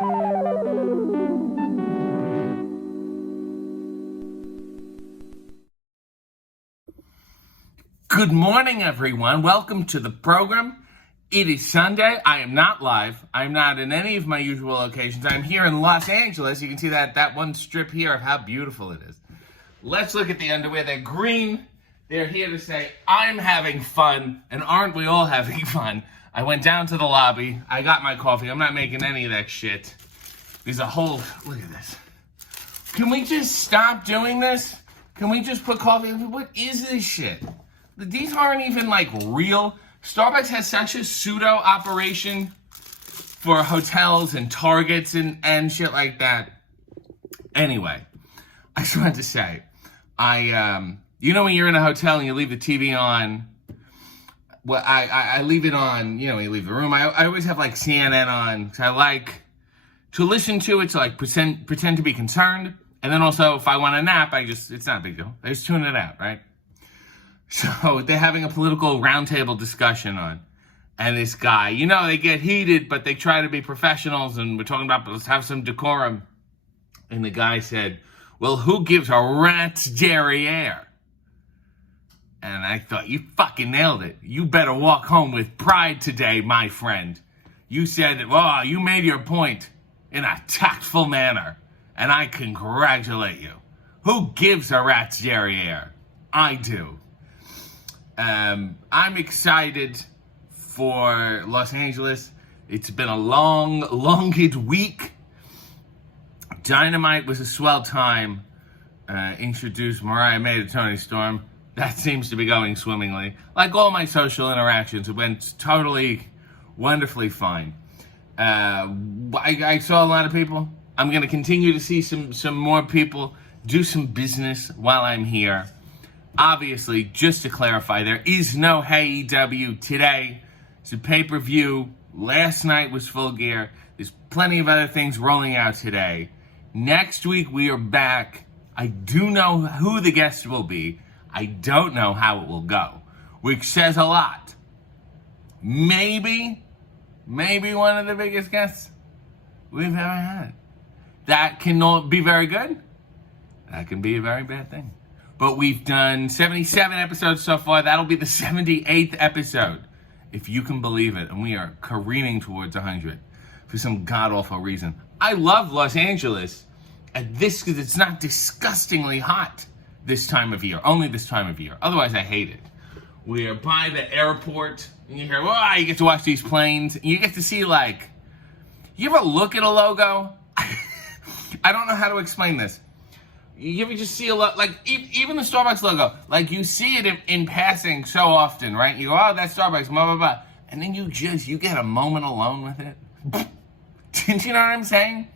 Good morning, everyone. Welcome to the program. It is Sunday. I am not live. I'm not in any of my usual locations. I'm here in Los Angeles. You can see that one strip here of how beautiful it is. Let's look at the underwear. They're green. They're here to say, I'm having fun, and aren't we all having fun? I went down to the lobby. I got my coffee. I'm not making any of that shit. There's a whole, look at this. Can we just stop doing this? Can we just put coffee? What is this shit? These aren't even like real. Starbucks has such a pseudo operation for hotels and Targets and shit like that. Anyway, I just wanted to say, you know when you're in a hotel and you leave the TV on, well, I leave it on, you know, when you leave the room. I always have like CNN on, because I like to listen to it, to like pretend to be concerned. And then also, if I want a nap, it's not a big deal. I just tune it out, right? So they're having a political roundtable discussion on. And this guy, you know, they get heated, but they try to be professionals. And we're talking about, let's have some decorum. And the guy said, well, who gives a rat's derriere? And I thought, you fucking nailed it. You better walk home with pride today, my friend. You said, well, you made your point in a tactful manner. And I congratulate you. Who gives a rat's derriere? I do. I'm excited for Los Angeles. It's been a longed week. Dynamite was a swell time. Introduced Mariah May to Tony Storm. That seems to be going swimmingly. Like all my social interactions, it went totally, wonderfully fine. I saw a lot of people. I'm going to continue to see some more people, do some business while I'm here. Obviously, just to clarify, there is no AEW today. It's a pay-per-view. Last night was Full Gear. There's plenty of other things rolling out today. Next week, we are back. I do know who the guest will be. I don't know how it will go, which says a lot. Maybe one of the biggest guests we've ever had. That cannot be very good. That can be a very bad thing. But we've done 77 episodes so far. That'll be the 78th episode, if you can believe it. And we are careening towards 100 for some god-awful reason. I love Los Angeles at this because it's not disgustingly hot this time of year. Only this time of year. Otherwise, I hate it. We are by the airport, and you hear, oh, you get to watch these planes. And you get to see, like, you ever look at a logo? I don't know how to explain this. You ever just see a lot, like, even the Starbucks logo, like, you see it in passing so often, right? You go, oh, that's Starbucks, blah, blah, blah. And then you get a moment alone with it. Did you know what I'm saying?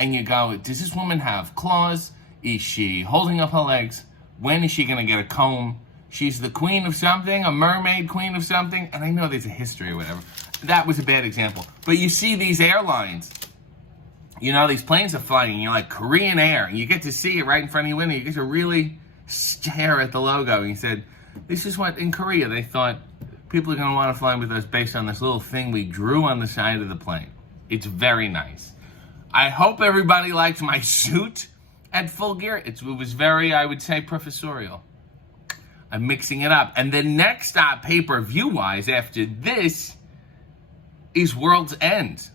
And you go, does this woman have claws? Is she holding up her legs? When is she going to get a comb? She's the queen of something, a mermaid queen of something. And I know there's a history or whatever. That was a bad example. But you see these airlines. You know, these planes are flying, and you're like Korean Air, and you get to see it right in front of your window. You get to really stare at the logo. And he said, this is what, in Korea, they thought people are going to want to fly with us based on this little thing we drew on the side of the plane. It's very nice. I hope everybody liked my suit at Full Gear. It was very, I would say, professorial. I'm mixing it up. And the next stop, pay-per-view-wise, after this, is World's End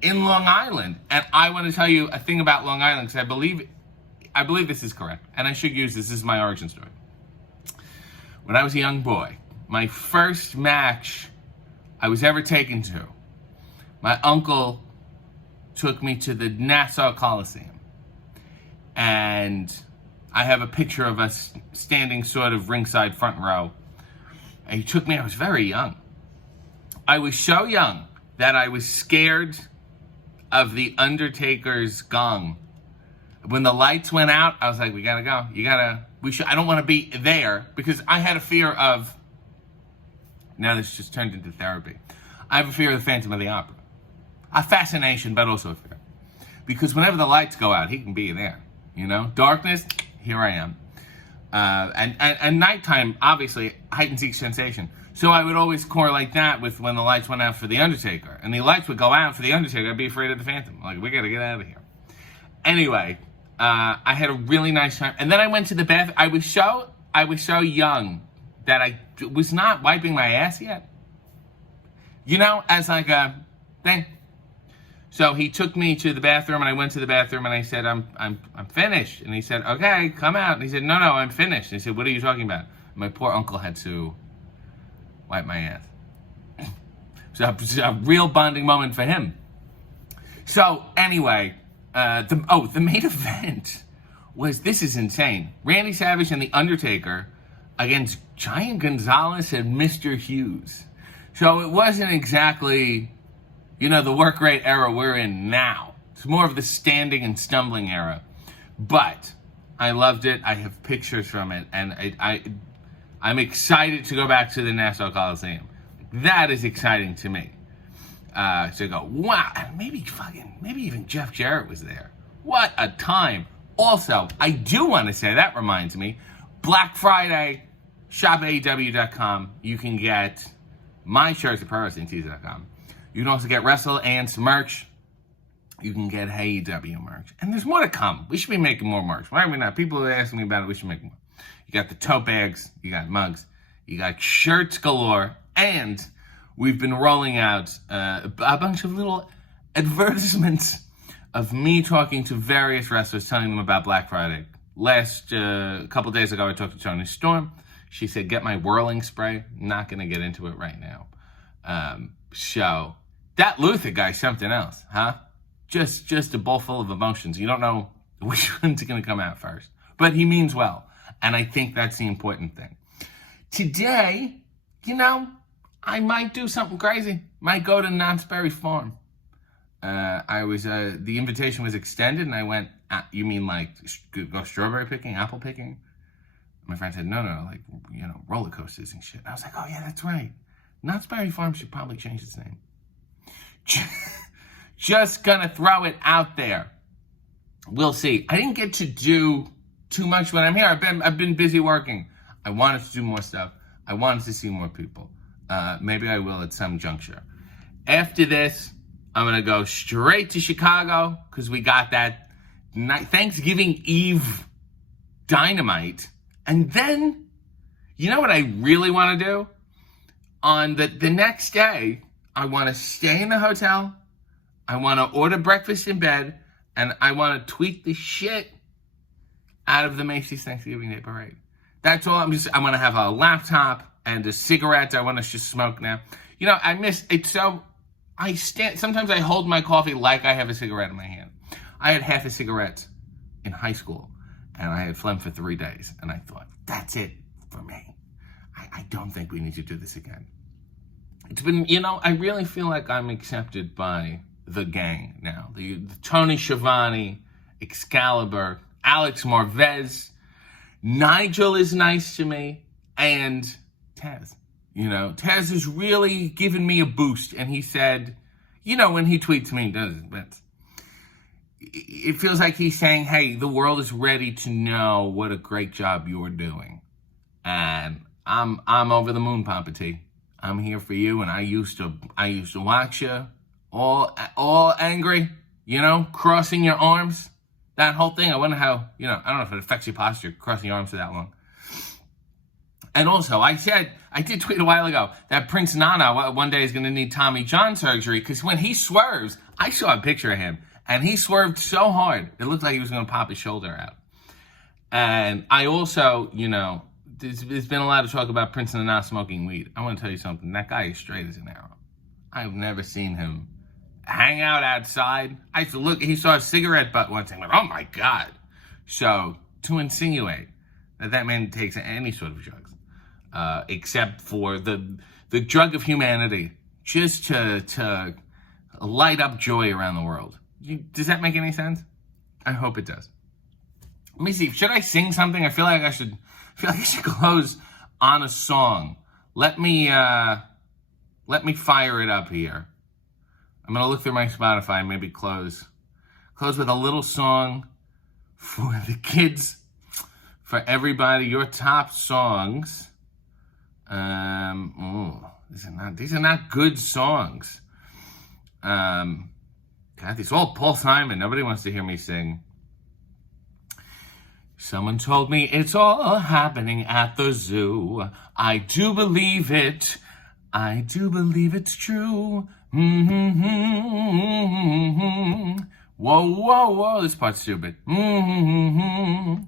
in Long Island. And I want to tell you a thing about Long Island, because I believe this is correct, and I should use this. This is my origin story. When I was a young boy, my first match I was ever taken to, my uncle took me to the Nassau Coliseum. And I have a picture of us standing sort of ringside front row. And he took me, I was very young. I was so young that I was scared of the Undertaker's gong. When the lights went out, I was like, we gotta go. I don't want to be there, because I had a fear of, now this just turned into therapy. I have a fear of the Phantom of the Opera. A fascination, but also a fear. Because whenever the lights go out, he can be there, you know? Darkness, here I am. And nighttime, obviously, hide and seek sensation. So I would always correlate that with when the lights went out for The Undertaker. And the lights would go out for The Undertaker, I'd be afraid of the Phantom. Like, we gotta get out of here. Anyway, I had a really nice time. And then I went to the bathroom. I was so young that I was not wiping my ass yet. You know, as like a thing. So he took me to the bathroom, and I went to the bathroom, and I said, I'm finished. And he said, okay, come out. And he said, no, I'm finished. And he said, what are you talking about? My poor uncle had to wipe my ass. So it was a real bonding moment for him. So anyway, the main event was, this is insane, Randy Savage and The Undertaker against Giant Gonzalez and Mr. Hughes. So it wasn't exactly, the work rate era we're in now. It's more of the standing and stumbling era. But I loved it. I have pictures from it. And I'm excited to go back to the Nassau Coliseum. That is exciting to me. To go, wow. And maybe even Jeff Jarrett was there. What a time. Also, I do want to say, that reminds me, Black Friday, shopaew.com. You can get my shirts at ProWrestlingTees.com. You can also get Wrestle Ants merch. You can get AEW merch. And there's more to come. We should be making more merch. Why are we not? People are asking me about it. We should make more. You got the tote bags. You got mugs. You got shirts galore. And we've been rolling out a bunch of little advertisements of me talking to various wrestlers, telling them about Black Friday. Last couple days ago, I talked to Toni Storm. She said, get my whirling spray. Not going to get into it right now. So that Luther guy's something else, huh? Just a bowl full of emotions. You don't know which one's going to come out first. But he means well. And I think that's the important thing. Today, I might do something crazy. Might go to Knott's Berry Farm. The invitation was extended, and I went, you mean like go strawberry picking, apple picking? My friend said, no, like, roller coasters and shit. I was like, oh yeah, that's right. Knott's Berry Farm should probably change its name. Just gonna throw it out there. We'll see. I didn't get to do too much when I'm here. I've been busy working. I wanted to do more stuff. I wanted to see more people. Maybe I will at some juncture. After this, I'm going to go straight to Chicago because we got that Thanksgiving Eve Dynamite. And then, you know what I really want to do? On the next day, I want to stay in the hotel. I want to order breakfast in bed. And I want to tweak the shit out of the Macy's Thanksgiving Day Parade. That's all. I want to have a laptop and a cigarette. I want to just smoke now. I miss it. So sometimes I hold my coffee like I have a cigarette in my hand. I had half a cigarette in high school, and I had phlegm for 3 days. And I thought, that's it for me. I don't think we need to do this again. It's been, I really feel like I'm accepted by the gang now. The Tony Schiavone, Excalibur, Alex Marvez, Nigel is nice to me, and Taz. Taz has really given me a boost, and he said, when he tweets me, it feels like he's saying, hey, the world is ready to know what a great job you're doing. And I'm over the moon, Papa T. I'm here for you, and I used to watch you all angry, crossing your arms. That whole thing, I wonder how, I don't know if it affects your posture, crossing your arms for that long. And also, I did tweet a while ago that Prince Nana one day is going to need Tommy John surgery, because when he swerves, I saw a picture of him, and he swerved so hard, it looked like he was going to pop his shoulder out. And I also, there's been a lot of talk about Prince Nana smoking weed. I want to tell you something. That guy is straight as an arrow. I've never seen him hang out outside. I used to look, he saw a cigarette butt once and went, oh my God. So to insinuate that man takes any sort of drugs, except for the drug of humanity, just to light up joy around the world. Does that make any sense? I hope it does. Let me see. Should I sing something? I feel like I should close on a song. Let me fire it up here. I'm going to look through my Spotify and maybe close with a little song for the kids for everybody, your top songs. These are not good songs. God, these are all Paul Simon. Nobody wants to hear me sing. Someone told me it's all happening at the zoo. I do believe it. I do believe it's true. Mm-hmm. Whoa, whoa, whoa. This part's stupid. Mm-hmm.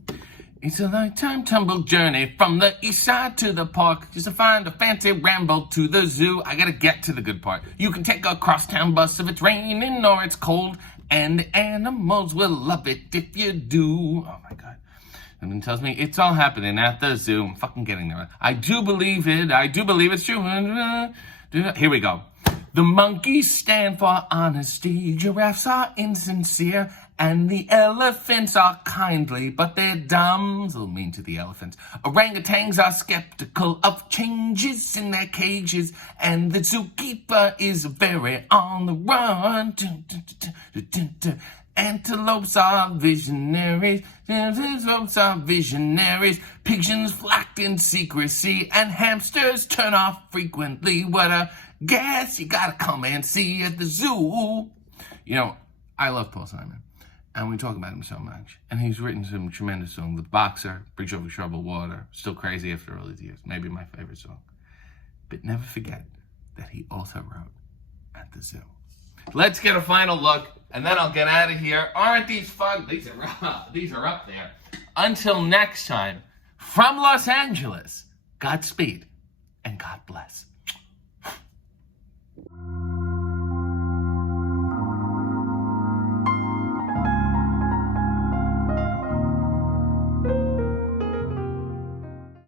It's a lifetime tumble journey from the east side to the park just to find a fancy ramble to the zoo. I gotta get to the good part. You can take a crosstown bus if it's raining or it's cold, and the animals will love it if you do. Oh my God. Someone tells me it's all happening at the zoo. I'm fucking getting there. I do believe it. I do believe it's true. Here we go. The monkeys stand for honesty. Giraffes are insincere. And the elephants are kindly, but they're dumb. It's a little mean to the elephants. Orangutans are skeptical of changes in their cages. And the zookeeper is very on the run. Antelopes are visionaries. Antelopes are visionaries. Pigeons flock in secrecy. And hamsters turn off frequently. What a gas you gotta come and see at the zoo. You know, I love Paul Simon. And we talk about him so much. And he's written some tremendous songs. The Boxer, Bridge Over Troubled Water, Still Crazy After All These Years. Maybe my favorite song. But never forget that he also wrote At the Zoo. Let's get a final look, and then I'll get out of here. Aren't these fun? These are up there. Until next time, from Los Angeles, Godspeed and God bless.